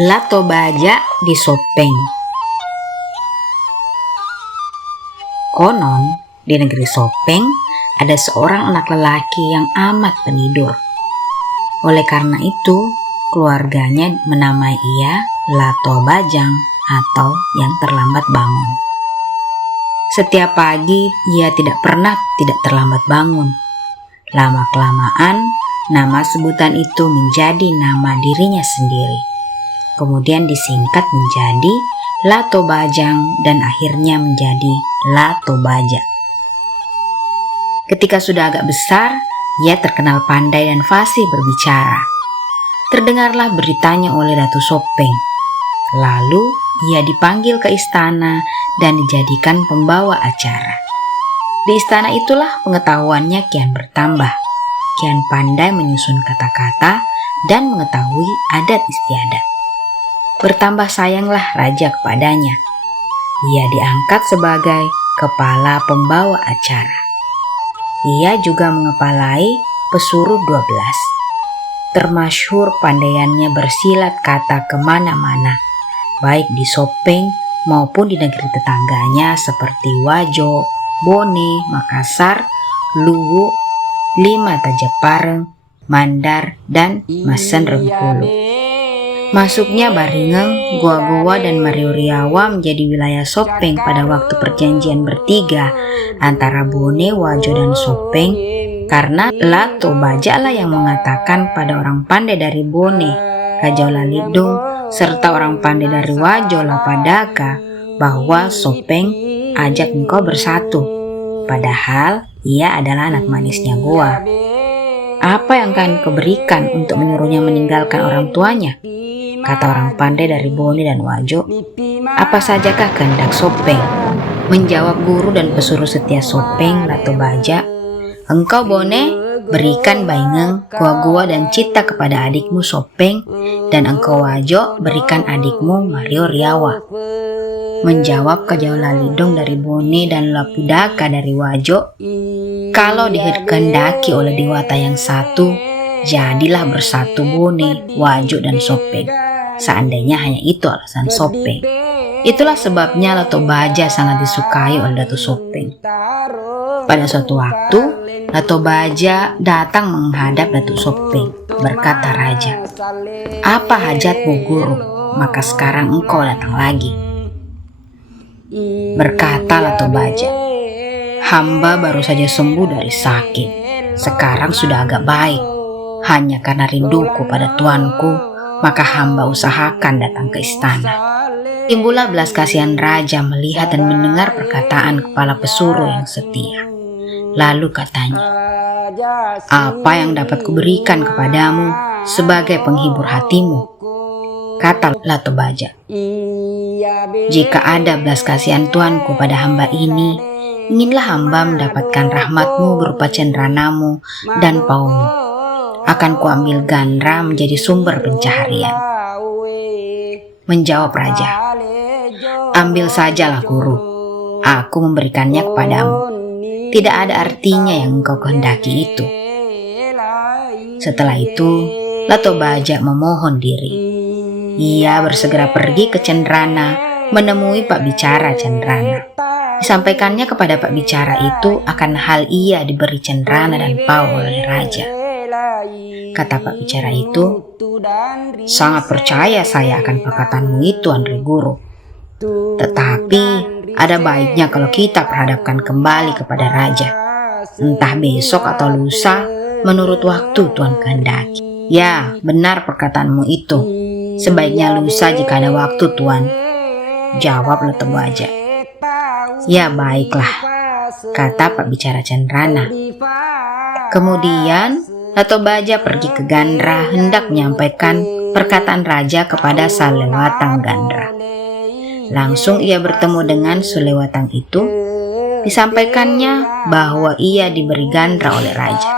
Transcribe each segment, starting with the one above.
Latobaja di Sopeng. Konon, di negeri Sopeng ada seorang anak lelaki yang amat penidur. Oleh karena itu, keluarganya menamai ia Latobajang atau yang terlambat bangun. Setiap pagi ia tidak pernah tidak terlambat bangun. Lama-kelamaan, nama sebutan itu menjadi nama dirinya sendiri. Kemudian disingkat menjadi Latobajang dan akhirnya menjadi Latobaja. Ketika sudah agak besar, ia terkenal pandai dan fasih berbicara. Terdengarlah beritanya oleh Datu Sopeng. Lalu ia dipanggil ke istana dan dijadikan pembawa acara. Di istana itulah pengetahuannya kian bertambah. Kian pandai menyusun kata-kata dan mengetahui adat istiadat. Bertambah sayanglah raja kepadanya. Ia diangkat sebagai kepala pembawa acara. Ia juga mengepalai pesuruh 12. Termasyhur pandaiannya bersilat kata kemana-mana, baik di Sopeng maupun di negeri tetangganya seperti Wajo, Bone, Makassar, Luwu, Lima Tajepareng, Mandar, dan Masen Rengkulu. Masuknya Baringeng, Goa-Goa, dan Marioriawa menjadi wilayah Sopeng pada waktu perjanjian bertiga antara Bone, Wajo, dan Sopeng karena Latobaja lah yang mengatakan pada orang pandai dari Bone, Rajau Lalidung, serta orang pandai dari Wajo Lapadaka bahwa Sopeng ajak engkau bersatu. Padahal ia adalah anak manisnya Goa. Apa yang akan kau berikan untuk menyuruhnya meninggalkan orang tuanya? Kata orang pandai dari Bone dan Wajo. Apa sajakah kehendak Sopeng? Menjawab guru dan pesuruh setia Sopeng, Latobaja. Engkau Bone, berikan Baingeng, Goa-Goa, dan Cita kepada adikmu Sopeng, dan engkau Wajo, berikan adikmu Marioriawa. Menjawab Kajau Lalidong dari Bone dan Lapudaka dari Wajo. Kalau dikehendaki oleh dewata yang satu, jadilah bersatu Bone, Wajo, dan Sopeng. Seandainya hanya itu alasan Sopeng. Itulah sebabnya Latobaja sangat disukai oleh Datu Sopeng. Pada suatu waktu, Latobaja datang menghadap Datu Sopeng. Berkata raja, "Apa hajatmu guru? Maka sekarang engkau datang lagi." Berkata Latobaja, "Hamba baru saja sembuh dari sakit. Sekarang sudah agak baik. Hanya karena rinduku pada tuanku, maka hamba usahakan datang ke istana." Timbullah belas kasihan raja melihat dan mendengar perkataan kepala pesuruh yang setia. Lalu katanya, "Apa yang dapat kuberikan kepadamu sebagai penghibur hatimu?" Kata Latobaja, "Jika ada belas kasihan tuanku pada hamba ini, inginlah hamba mendapatkan rahmatmu berupa cenderanamu dan paumu. Akan kuambil Gandra menjadi sumber pencaharian." Menjawab raja, "Ambil sajalah guru, aku memberikannya kepadamu. Tidak ada artinya yang engkau kehendaki itu." Setelah itu, Latobaja memohon diri. Ia bersegera pergi ke Cendrana menemui Pak Bicara Cendrana. Disampaikannya kepada Pak Bicara itu akan hal ia diberi Cendrana dan pau oleh raja. Kata Pak Bicara itu, "Sangat percaya saya akan perkataanmu itu, Andre Guru. Tetapi ada baiknya kalau kita perhadapkan kembali kepada raja. Entah besok atau lusa, menurut waktu Tuan kehendaki." "Ya, benar perkataanmu itu. Sebaiknya lusa jika ada waktu, Tuan," jawab Latobaja. "Ya, baiklah," kata Pak Bicara Cendrana. Kemudian Latobaja pergi ke Gandra hendak menyampaikan perkataan raja kepada Salewatang Gandra. Langsung ia bertemu dengan Sulewatang itu. Disampaikannya bahwa ia diberi Gandra oleh raja.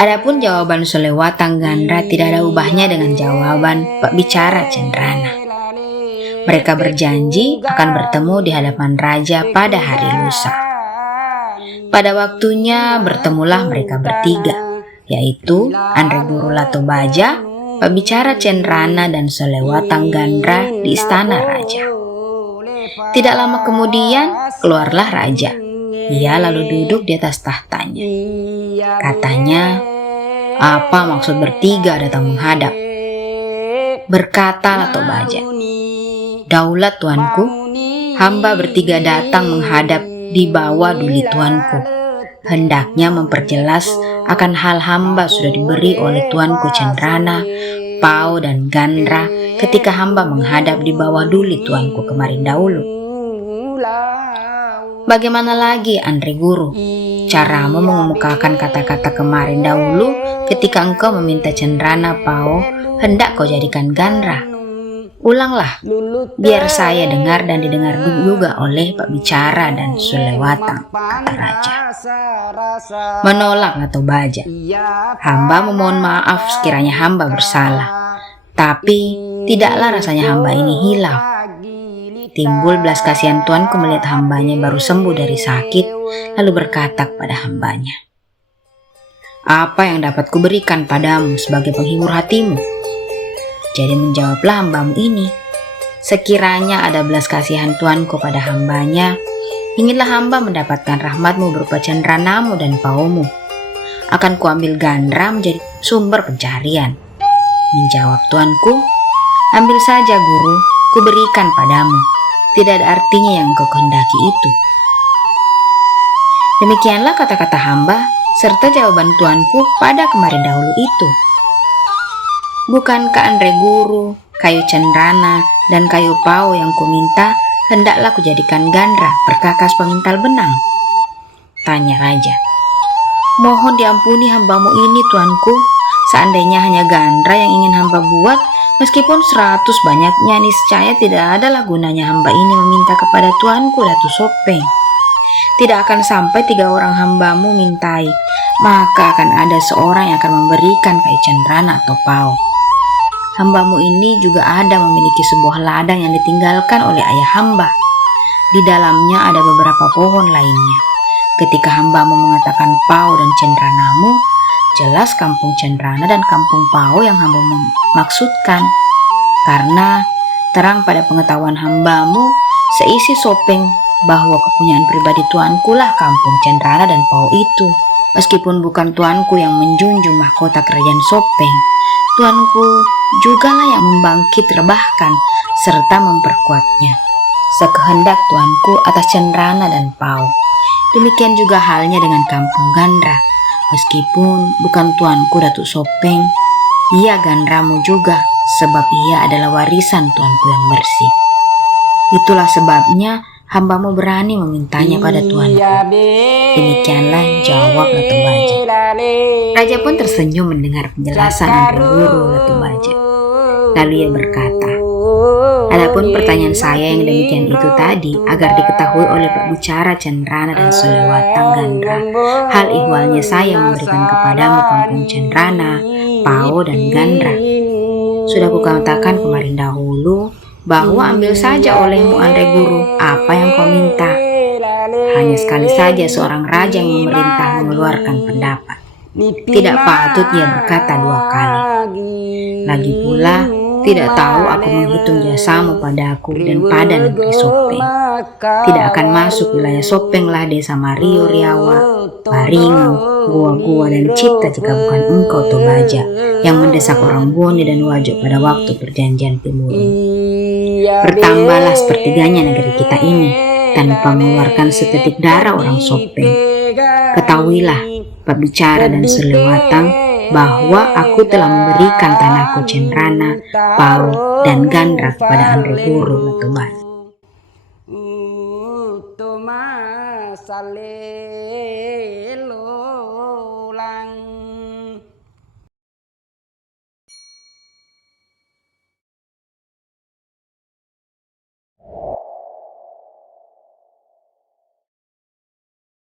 Adapun jawaban Sulewatang Gandra tidak ada ubahnya dengan jawaban Pak Bicara Cendrana. Mereka berjanji akan bertemu di hadapan raja pada hari lusa. Pada waktunya bertemulah mereka bertiga, yaitu Andre Guru Latobaja, Pembicara Cenrana dan Solewatang Gandra di istana raja. Tidak lama kemudian keluarlah raja. Ia lalu duduk di atas tahtanya. Katanya, "Apa maksud bertiga datang menghadap?" Berkatalah Tobaja, "Daulat tuanku, hamba bertiga datang menghadap di bawah duli tuanku. Hendaknya memperjelas akan hal hamba sudah diberi oleh tuanku Cenrana, Pao dan Gandra ketika hamba menghadap di bawah duli tuanku kemarin dahulu." Bagaimana lagi, Andre Guru, caramu mengemukakan kata-kata kemarin dahulu ketika engkau meminta Cenrana Pao hendak kau jadikan Gandra? Ulanglah, biar saya dengar dan didengar juga oleh Pak Bicara dan Sulewatang, kata raja. Menolak atau baja, hamba memohon maaf sekiranya hamba bersalah, tapi tidaklah rasanya hamba ini hilang. Timbul belas kasihan tuanku melihat hambanya baru sembuh dari sakit, lalu berkata kepada hambanya, "Apa yang dapat kuberikan padamu sebagai penghibur hatimu?" Jadi menjawablah hambamu ini, "Sekiranya ada belas kasihan tuanku pada hambanya, inginlah hamba mendapatkan rahmatmu berupa Cenranamu dan Paomu. Akan kuambil Gandra menjadi sumber pencarian." Menjawab tuanku, "Ambil saja guru, kuberikan padamu. Tidak ada artinya yang engkau kehendaki itu." Demikianlah kata-kata hamba serta jawaban tuanku pada kemarin dahulu itu. "Bukankah Andre Guru, kayu Cenrana, dan kayu Pao yang kuminta hendaklah kujadikan Gandra perkakas pemintal benang?" Tanya raja. "Mohon diampuni hambamu ini tuanku. Seandainya hanya Gandra yang ingin hamba buat, meskipun 100 banyaknya, niscaya tidak adalah gunanya hamba ini meminta kepada tuanku Datu Sopeng. Tidak akan sampai 3 orang hambamu mintai, maka akan ada seorang yang akan memberikan kayu Cenrana atau Pao. Hambamu ini juga ada memiliki sebuah ladang yang ditinggalkan oleh ayah hamba. Di dalamnya ada beberapa pohon lainnya. Ketika hambamu mengatakan Pao dan Cenranamu, jelas kampung Cenrana dan kampung Pao yang hamba maksudkan. Karena terang pada pengetahuan hambamu seisi Sopeng bahwa kepunyaan pribadi tuanku lah kampung Cenrana dan Pao itu. Meskipun bukan tuanku yang menjunjung mahkota kerajaan Sopeng, tuanku jugalah yang membangkit rebahkan serta memperkuatnya. Sekehendak tuanku atas Cenrana dan Pao. Demikian juga halnya dengan kampung Gandra. Meskipun bukan tuanku Datuk Sopeng, ia Gandramu juga, sebab ia adalah warisan tuanku yang bersih. Itulah sebabnya hambamu berani memintanya pada tuanku." Demikianlah jawab Ratu Baja. Raja pun tersenyum mendengar penjelasan Andre Guru Ratu Baja. Lalu ia berkata, "Adapun pertanyaan saya yang demikian itu tadi agar diketahui oleh Pak Bicara Cenrana dan Solewatang Gandra, hal ihwalnya saya memberikan kepadamu kampung Cenrana, Pao dan Gandra. Sudah kukatakan kemarin dahulu bahwa ambil saja olehmu Andre Guru apa yang kau minta. Hanya sekali saja seorang raja yang memerintah mengeluarkan pendapat. Tidak patut ia berkata 2 kali. Lagi pula, tidak tahu aku menghitung jasamu padaku dan pada negeri Sopeng. Tidak akan masuk wilayah Sopeng lah desa Mario Riawa, Baringo, Gua-Gua dan Cipta jika bukan engkau Tobaja yang mendesak orang Bone dan Wajo pada waktu perjanjian Timurun. Bertambahlah sepertiganya negeri kita ini tanpa mengeluarkan setetik darah orang Sopeng. Ketahuilah, Pak Bicara dan Solewatang, bahwa aku telah memberikan tanahku Cenrana, Pao, dan Gandra kepada Andre Guru Ratu Baja."